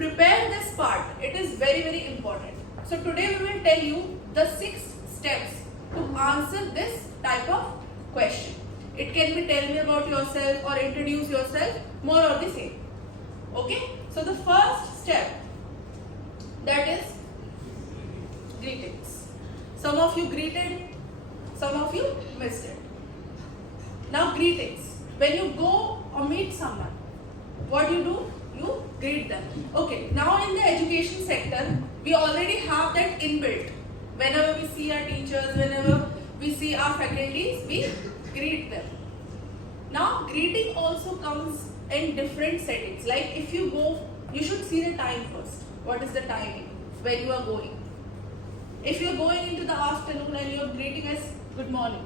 prepare this part, it is very, very important. So today we will tell you the 6 steps to answer this type of question. It can be tell me about yourself or introduce yourself, more or the same. Okay? So the first step, that is greetings. Some of you greeted, some of you missed it. Now greetings. When you go or meet someone, what do? You greet them. Okay, now in the education sector, we already have that inbuilt. Whenever we see our teachers, whenever we see our faculties, we greet them. Now greeting also comes in different settings. Like if you go, you should see the time first. What is the timing when you are going? If you are going into the afternoon and you are greeting us good morning,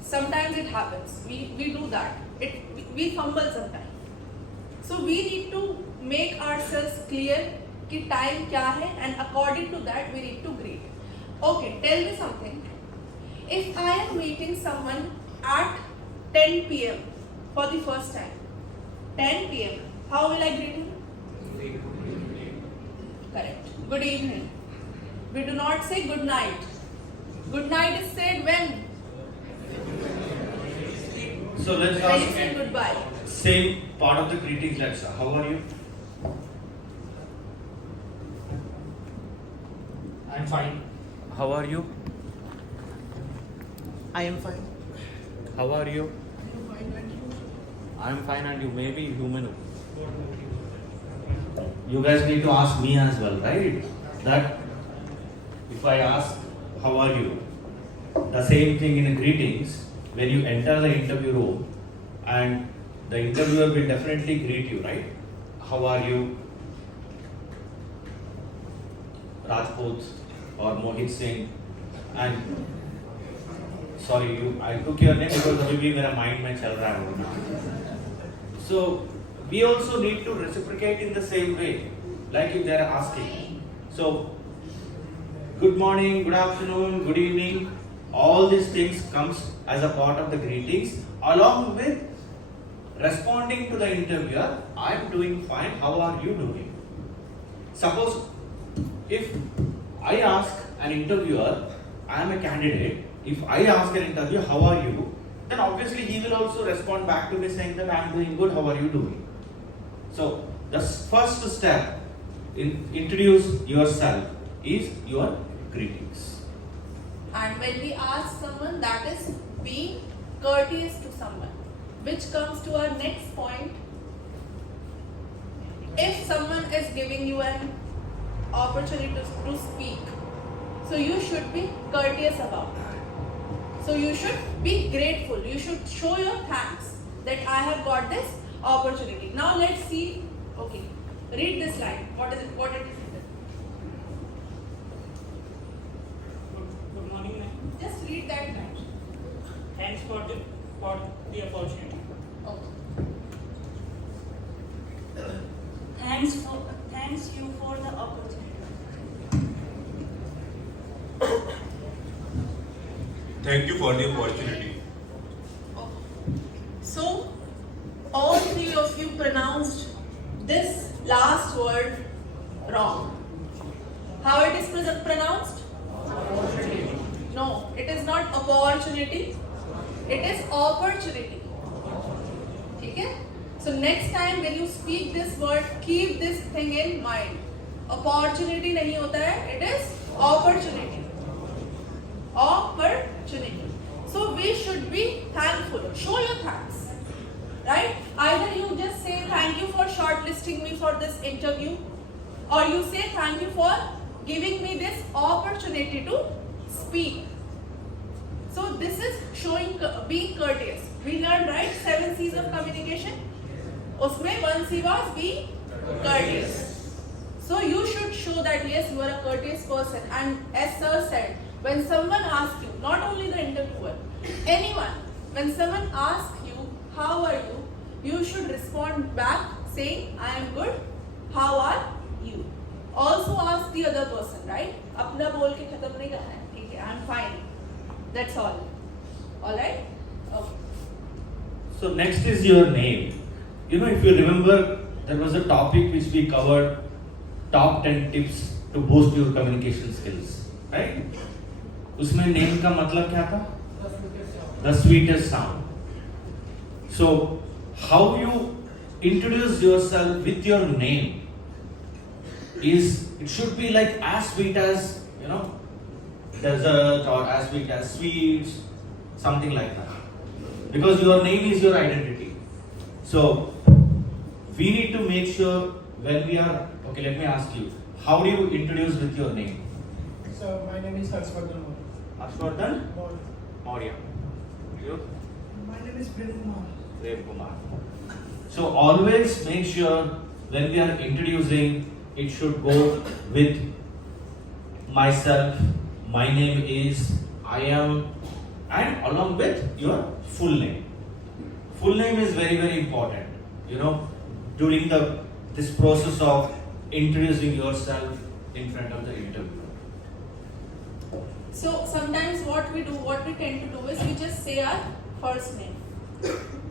sometimes it happens. We do that. We fumble sometimes. So we need to make ourselves clear कि time क्या है, and according to that we need to greet. Okay, tell me something. If I am meeting someone at 10 p.m. for the first time, 10 p.m. how will I greet him? Correct. Good evening. We do not say good night. Good night is said when? So let's When you ask say goodbye. same part of the greetings. Let's how are you? I'm fine. How are you? I am fine. How are you? I'm fine and you may be human. You guys need to ask me as well, right? That if I ask how are you, the same thing in greetings, when you enter the interview room and the interviewer will definitely greet you, right? How are you? Rajput or Mohit Singh, and sorry, I took your name because अभी मेरा mind में चल रहा है. So we also need to reciprocate in the same way, like if they are asking. So good morning, good afternoon, good evening, all these things comes as a part of the greetings, along with responding to the interviewer. I am doing fine. How are you doing? Suppose if I ask an interviewer, I am a candidate. If I ask an interviewer, how are you? Then obviously he will also respond back to me saying that I am doing good. How are you doing? So the first step in introduce yourself is your greetings. And when we ask someone, that is being courteous to someone, which comes to our next point. If someone is giving you an opportunity to speak, so you should be courteous about it. So you should be grateful. You should show your thanks that I have got this opportunity. Now let's see. Okay, read this line. What is it? What it is? Good morning, ma'am. Just read that line. Thanks for the opportunity. Okay. Thanks you for the opportunity. Thank you for the opportunity. So, all 3 of you pronounced this last word wrong. How it is pronounced? No, it is not opportunity. It is opportunity. Okay? So next time when you speak this word, keep this thing in mind. Opportunity नहीं होता है. It is opportunity. Opportunity. So we should be thankful. Show your thanks. Right? Either you just say thank you for shortlisting me for this interview, or you say thank you for giving me this opportunity to speak. So this is showing being courteous. We learned, right, 7 C's of communication. उसमें 1 C was be courteous. So you should show that yes, you are a courteous person. And as sir said, when someone asks you, not only the interviewer, anyone, when someone asks you, how are you, you should respond back saying, I am good, how are you? Also ask the other person, right? अपना बोल के खत्म नहीं करना है, ठीक है, I am fine. That's all. Alright? Okay. So next is your name. You know, if you remember there was a topic which we covered, top 10 tips to boost your communication skills, right? उसमें name का मतलब क्या था? The sweetest sound. So how you introduce yourself with your name is, it should be like as sweet as, you know, dessert, or as sweet as sweets, something like that. Because your name is your identity. So we need to make sure when we are, okay, let me ask you, how do you introduce with your name? So my name is Harshvardhan Harshvardhan Maurya. Maurya. You? My name is Prem Kumar. Prem Kumar. So always make sure when we are introducing, it should go with myself, my name is, I am, and along with your full name. Full name is very, very important. You know, during this process of introducing yourself in front of the interviewer. So sometimes what we tend to do is we just say our first name.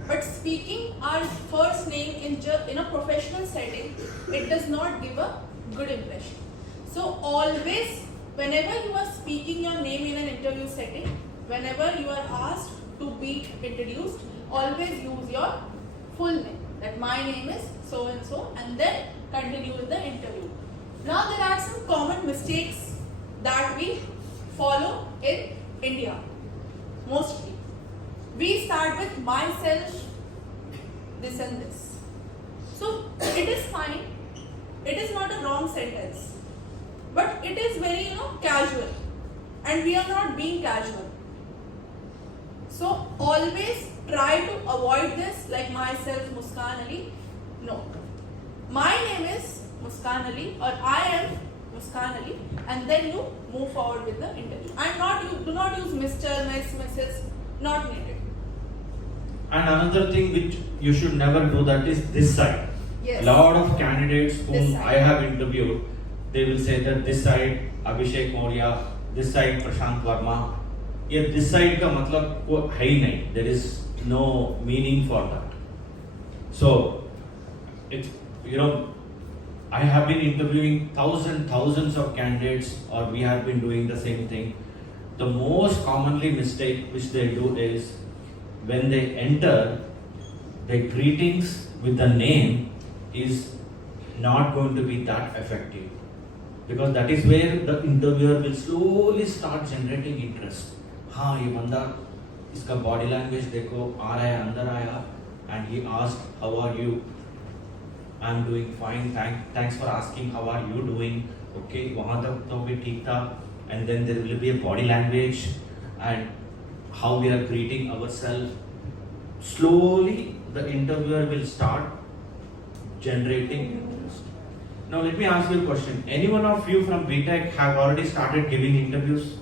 But speaking our first name in a professional setting, it does not give a good impression. So always, whenever you are speaking your name in an interview setting, whenever you are asked to be introduced, always use your full name. That my name is so and so, and then continue with the interview. Now there are some common mistakes that we follow in India. Mostly. We start with myself, this and this. So it is fine. It is not a wrong sentence. But it is very, casual. And we are not being casual. So always try to avoid this, like myself, Muskan Ali. No. My name is Muskan Ali, or I am Muskan Ali, and then you move forward with the interview. And do not use Mr., Miss, Mrs. Not needed. And another thing which you should never do, that is this side. Yes. A lot of candidates This whom side. I have interviewed, they will say that this side Abhishek Maurya, this side Prashant Verma. Yeah, this side का मतलब को है ही नहीं. There is no meaning for that. So, it's, I have been interviewing thousands of candidates, or we have been doing the same thing. The most commonly mistake which they do is, when they enter, the greetings with the name is not going to be that effective, because that is where the interviewer will slowly start generating interest. हाँ, ये बंदा, इसका body language देखो, आ रहा है, अंदर आया, and he asked, how are you? I'm doing fine, thanks for asking, how are you doing? Okay, वहाँ तक तो भी ठीक था, and then there will be a body language and how we are greeting ourselves. Slowly the interviewer will start generating interest. Now let me ask you a question. Any one of you from BTech have already started giving interviews?